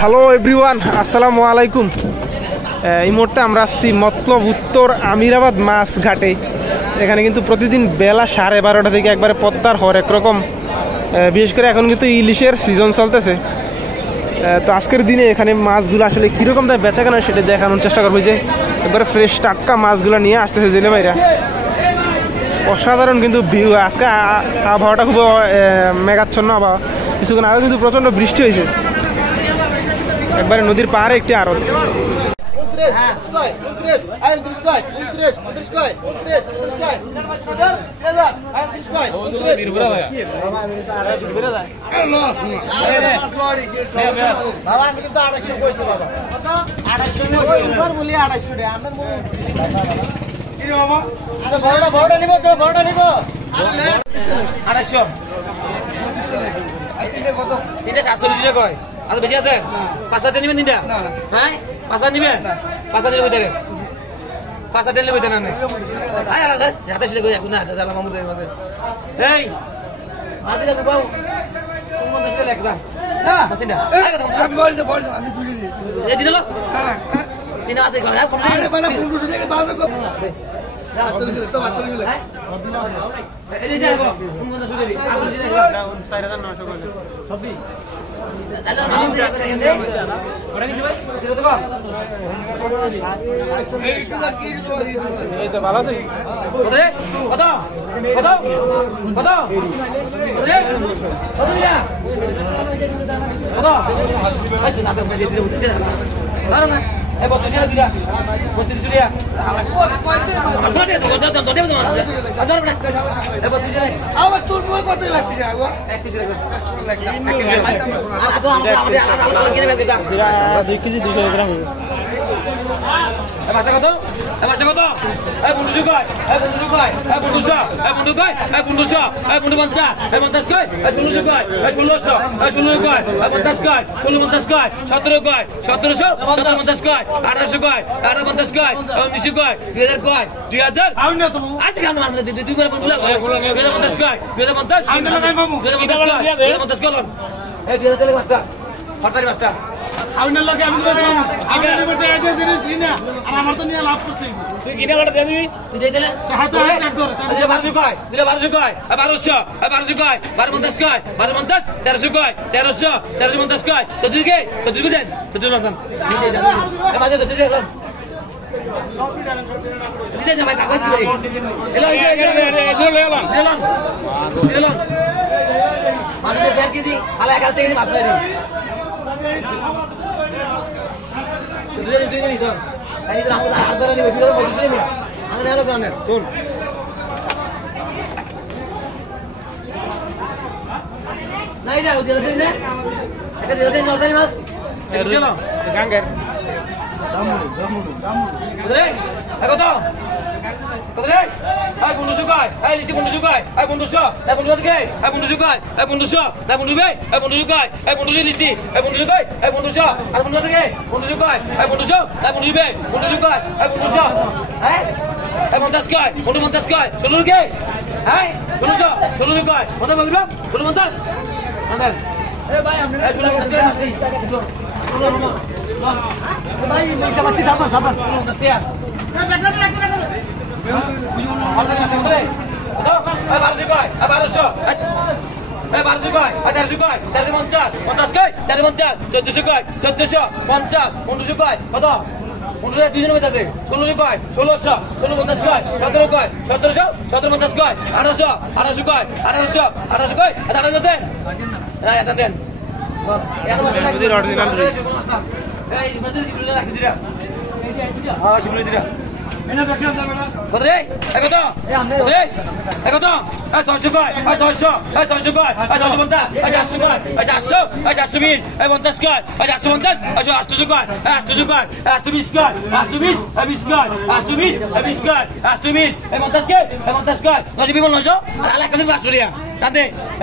Hello everyone, আসসালামু আলাইকুম। এই মুহূর্তে আমরা আসছি মতলব উত্তর আমিরাবাদ মাছ ঘাটে। এখানে কিন্তু প্রতিদিন বেলা 12:30 থেকে একবারে পদ্মার হরেক রকম, বিশেষ করে এখন কিন্তু ইলিশের সিজন চলতেছে। তো আজকের দিনে এখানে মাছগুলো আসলে কীরকম দাম বেচা কেনা সেটা দেখানোর চেষ্টা করবো। যে একবারে ফ্রেশ টাটকা মাছগুলো নিয়ে আসতেছে জেলে ভাইরা। অসাধারণ কিন্তু ভিউ। আজকে আবহাওয়াটা খুব মেঘাচ্ছন্ন আবহাওয়া। কিছুক্ষণ আগে কিন্তু প্রচণ্ড বৃষ্টি হয়েছে। একবারে নদীর পাহাড়ে একটি আড়ত। আচ্ছা বেশি আছে? 5,000 নিবেন? তিনটা? হ্যাঁ 5,000 নিবেন? 5,000 নিলে কইতে 5,000 নিলে কইতে না আয় আলাদা হাতে ছিল কই এখন না হাতে জালা মামুদের মাঝে এই আদিলা কো বাউ কোন মন দেশে লেখা না তিনটা আমি বল দাও আমি তুলি এই দিলো না তিন আছে কই ফোন আরে বলা 1500 টাকা বাবা কো না চলে তো বাচ্চা চলে হ্যাঁ এই যে যাবো কোন মন দেশে গেলি 4900 কইলে সবই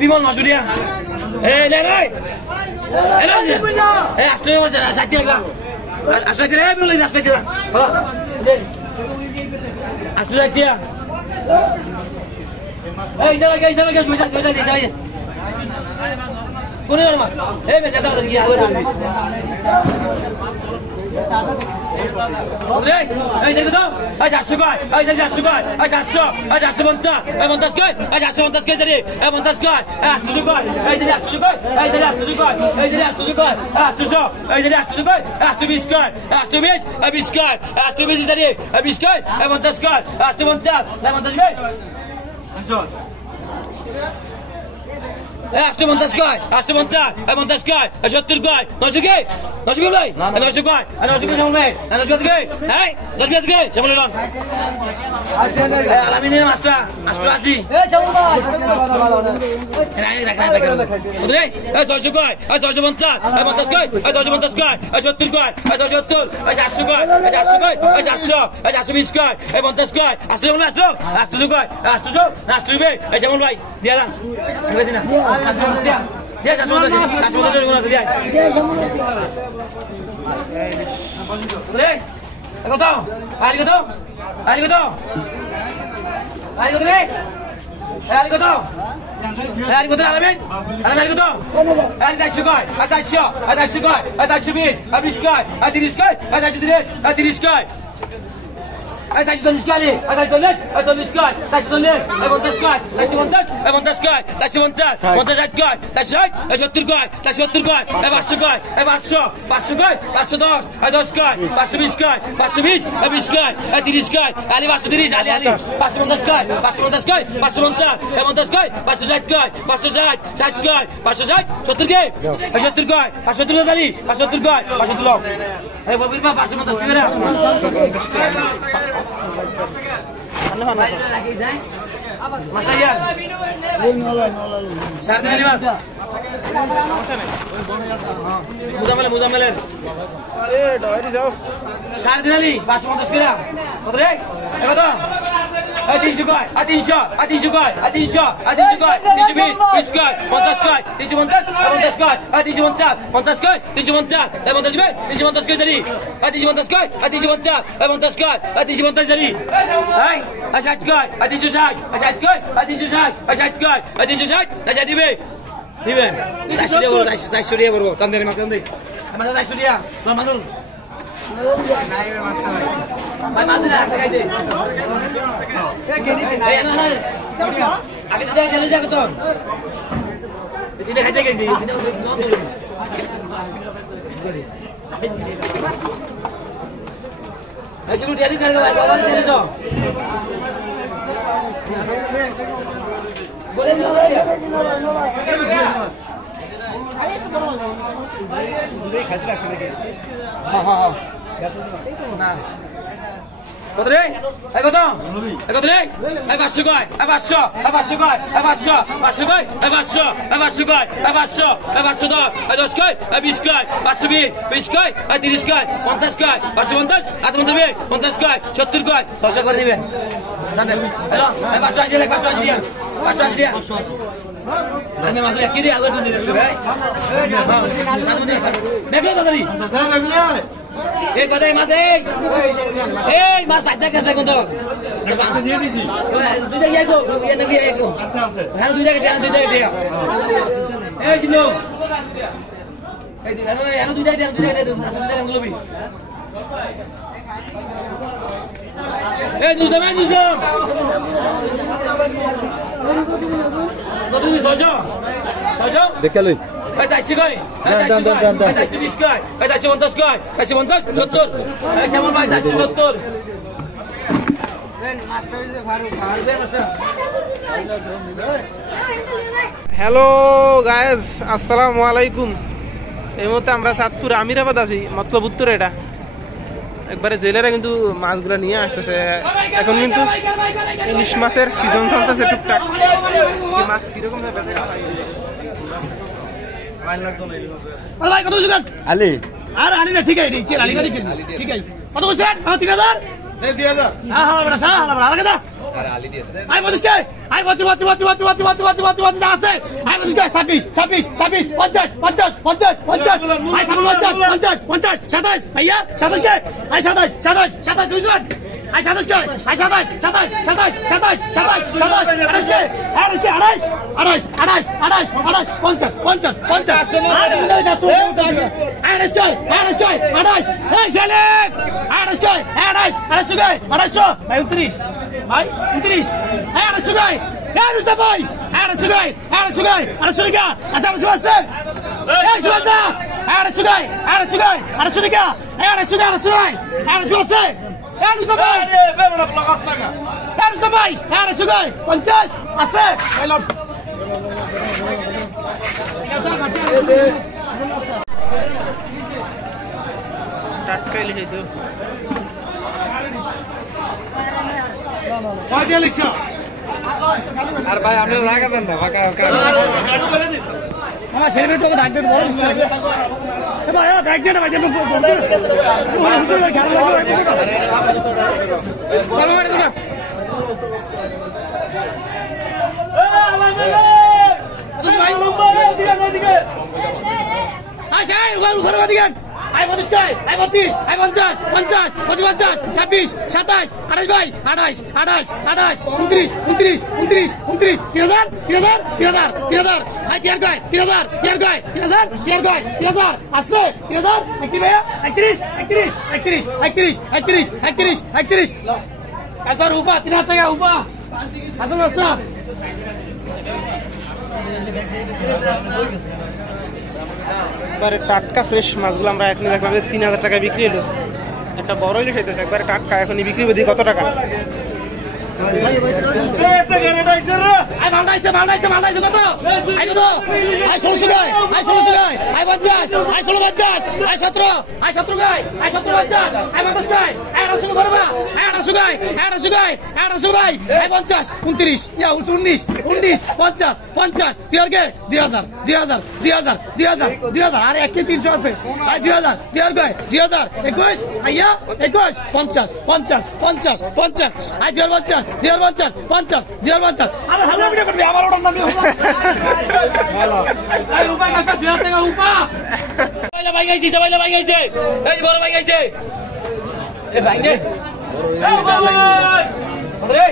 বিমল নজরিয়া আসলে 800 টাকা দিয়া এই যাবে যাবে কোন না এই বেটা দাও কি আলো করে ওরে এই দেখো তো এই 800 কয় এই 800 কয় এই 800 এই 850 এই 50 কয় এই 850 কয় ধরে এই 50 কয় এই 800 কয় এই 800 কয় এই 800 কয় এই 800 কয় 800 এই 800 কয় 820 কয় 820 এই 20 কয় 820 ধরে এই 20 কয় এই 50 কয় 850 এই 50 কয় 850 কয় 850 এই 50 কয় 70 কয় 900 কয় 900 কয় 900 কয় 900 কয় সামনে 900 কয় এই 10 কয় সামনে লন আলামিনের মাস্টার 880 এই সামনে রাখ ওরে এই 600 কয় এই 650 এই 50 কয় এই 650 কয় এই 70 কয় এই 70 এই 800 কয় এই 800 কয় এই 400 এই 420 কয় এই 50 কয় 800 কয় 800 কয় এই সামনে ভাই দিয়া দান বুঝছ না dia saya semua dia boleh aku tahu hari kau tahu hari kau tahu hari kau tahu hari kau tahu hari kau tahu alamin hari kau tahu hari tak syukur ada syukur ada cubit habis kau ada riskai ada judis ada riskai Ay tayo doon iskali, ay tayo doon iskali, tayo doon ay 50 kay, tayo 50, ay 50 kay, tayo 50, 50 kay, tayo 60, ay 70 kay, tayo 70 kay, ay 500 kay, ay 500 kay, 510, ay 10 kay, 520 kay, 520, ay 20 kay, ay 30 kay, ali 530, ali 550 kay, 550 kay, 550, ay 50 kay, 560 kay, 560, 60 kay, 560, 70 kay, ay 70 kay, 570 dali, 570 kay, 570. Ay babir pa 550 kay na. Ano lagi dai? Mas Ayan. Nola. Sardi ni mas. Muzamil. আরে ডয়রি যাও Sardi nali 550 kira. Kau deh? Kau 300 kay, 300 kay, 300 kay, 320 kay, 50 kay, 350 kay, 350 kay, 350, 350 kay dari, 350 kay, 350 kay, 350 dari. Hai, 60 kay, 360, 60 kay, 360, 60 kay, 360, dah jadi be. Dibe. Tak suria baru, tanda ni makan deh. Mana tak suria? Manul. Mai mati dah sekali deh. Eh, no. Aku sudah jalan jaga tu. Tidak kerja ke sini? Tidak nonton. Ayo cuba dia ni kerja kawan dia tu. Boleh no. Ha. Nah. Kau deh? Kau tahu? Kau deh? Ay 500 kay, ay 500 kay, ay 500 kay, ay 500 kay, ay 500, ay 500 dah, ay 10 kay, ay 20 kay, 520 kay, ay 30 kay, 50 kay, 550, atau 50 kay, 70 kay, 100 kay ni be. Nanti, hello, ay 500 aja lek, 500 dia, 500 dia. Nanti masuk ya kiri, awal pun dia tu, eh? Nanti pun dia. Bebel tadi. Bebel. Eh, kau dah masih. Eh, mas ada ke saya kotor? Tu dia aku, dia nanti aku. Kalau tu dia. Eh, jino. Eh, kalau tu dia tu. Asal dia lebih. Eh, nuzam. Kau tu sojo. Dekalui. Ay tayo kay. Ay tayo 20 kay. Ay tayo 50 kay. Ay 50, 70. Ay sama may tayo 70. Master is Faruk. Master. Hello guys আসসালামু আলাইকুম। এই মুহূর্তে আমরা চাঁদপুর আমিরাবাদ আছি, মতলব উত্তর। এটা একবারে জেলেরা কিন্তু মাছগুলো নিয়ে আসতেছে। এখন কিন্তু ইলিশ মাছের সিজন চলতেছে টুকটাক। মাছ কিরকম আলি আরে আলি না ঠিক আছে ঠিক আলি গাড়ি ঠিক আছে কত কইছেন 3000 2000 হ্যাঁ বড় সা বড় আরে কথা আরে আলি দিয়ে আই বলছিস আই আছে আই বলছিস 26 50 আই সামনে 50 27 ভাইয়া 27 কে আই 27 দুইজন আই 27 কয় আই 27 27 27 27 27 27 28 কয় 28 28 28 28 28 50 50 50 আর মিলে যাচ্ছে আই 28 কয় 28 কয় 28 এই সেলেক 28 কয় 28 28 কয় 28 ভাই 29 ভাই 29 এই 28 কয় এই রুস্তা ভাই 28 কয় 28 কয় 28 কয় আচ্ছা 28 আছে এই সুদা আরে সুগাই আরে সুগাই আরে সুদিকা আরে সুগাই আরে সুগাই আরে সুগাই আরে সুগাই বেরোনা প্লাগাস নাগা আরে সুগাই আরে সুগাই 50 আছে আই লাভ টাটকাই লিখেছো কয়টা লিখছো আর ভাই আপনি লাগাবেন না ফাঁকা আমার ছেলে তো ডাক দেন বড় মিস্টার এ ভাই ব্যাগ দে না ভাই যেন আই 25 কয় আই 25 আই 50 50 55 26 27 28 ভাই 28 28 28 29 29 29 29 3000 3000 3000 3000 আই 3000 কয় 3000 3000 কয় 3000 3000 কয় 3000 আসছে 3000 একটি ভাইয়া 31 31 31 31 31 31 31 হাজার উপা 3000 টাকা উপা হাজার রাস্তা একবারে টাটকা ফ্রেশ মাছগুলো আমরা এখনই দেখলাম যে 3000 টাকায় বিক্রি হলো। একটা বড় ইলিশ হইতেছে একবারে টাটকা, এখনই বিক্রি হবে কত টাকা? আই মালদাইছে কত আই কত আই 16 গায় আই 16 গায় আই 50 আই 16 50 আই 17 আই 17 গায় আই 17 50 আই 50 গায় আই 18 করবা আই 18 গায় আই 18 গায় আই 18 গায় আই 50 29 ইয়া 19 19 50 50 2000 2000 2000 2000 2000 2000 আরে 1300 আছে আই 2000 2000 গায় 2000 21 আইয়া 21 50 50 50 50 আই 2050 50 50 50 আমার হাজার ভিডিও করবি আমার ওটার নামে এই উপা কাছে 2000 টাকা উপা বাইলা ভাই গাইছে এই বড় ভাই গাইছে এ ভাই গে এই ভাই আরে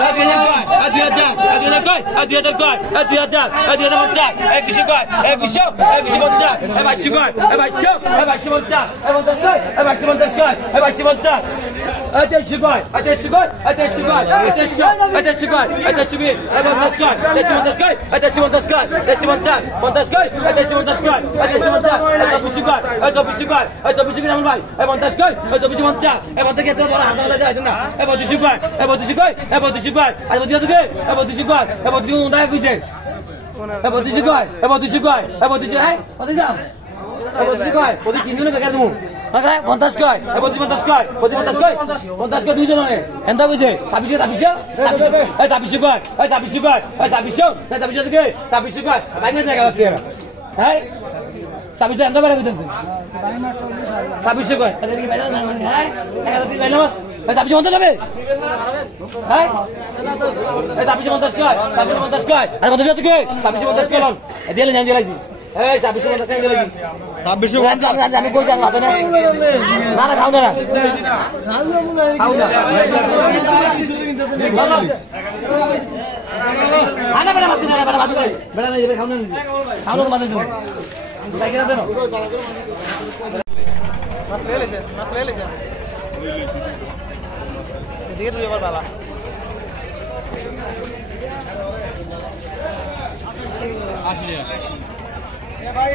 আই 2000 কয় আই 2000 কয় আই 2000 কয় আই 2000 আই 2050 এই কিছু কয় এই কিছু 50 এই ভাই কয় এই ভাই 50 এই 50 কয় এই 50 কয় এই 50 Ateşi koy, ateşi koy, ateşi koy, ateşi, ateşi koy, ateşi bir, montaj koy, ateşi montaj koy, ateşi montaj koy, ateşi montaj koy, ateşi montaj koy, ateşi montaj, ateşi koy, ateşi koy, ateşi koy, ভাই, montaj koy, ateşi montaj, montaj কে তো বড় হাতে লাগা যায় না, ateşi koy, ateşi koy, ateşi koy, ateşi koy, ateşi koy, ateşi কোন দায় কইছে, ateşi koy, ateşi koy, ateşi হ্যাঁ, কত দাম, ateşi koy, কত কিনো না দেখা দেবো Okay, 50 কয়, 50 কয়, 50 কয়, 50 কয় দুইজন হয়। এন্তা কইছে, 26 এই 26 কয়, এই 26 কয়, এই 26 থেকে 26 কয়, বাইনা জায়গা আছে। হ্যাঁ? 26 এন্তা বেলা কইতেছে। 26 কয়, এটা কি বাইনা না মানে হ্যাঁ? এটা কি বাইনা মাস? এই 26 কোনটা যাবে? হ্যাঁ? এই 26 50 কয়, 26 50 কয়, আর 50 কয়, 26 50 কয় লন। দিলে জান দিলাইছি। এই 26 50 কয় দিলাইছি। 26 আমি কই জানো না না না খাও না খাও না আনা বড় মাছ না বড় মাছ বড় না খাও না খাও না মাছ দাও তাই কেন দেন মাছ লে লেছে এদিকে তুই আবার বালা আসলে ভাই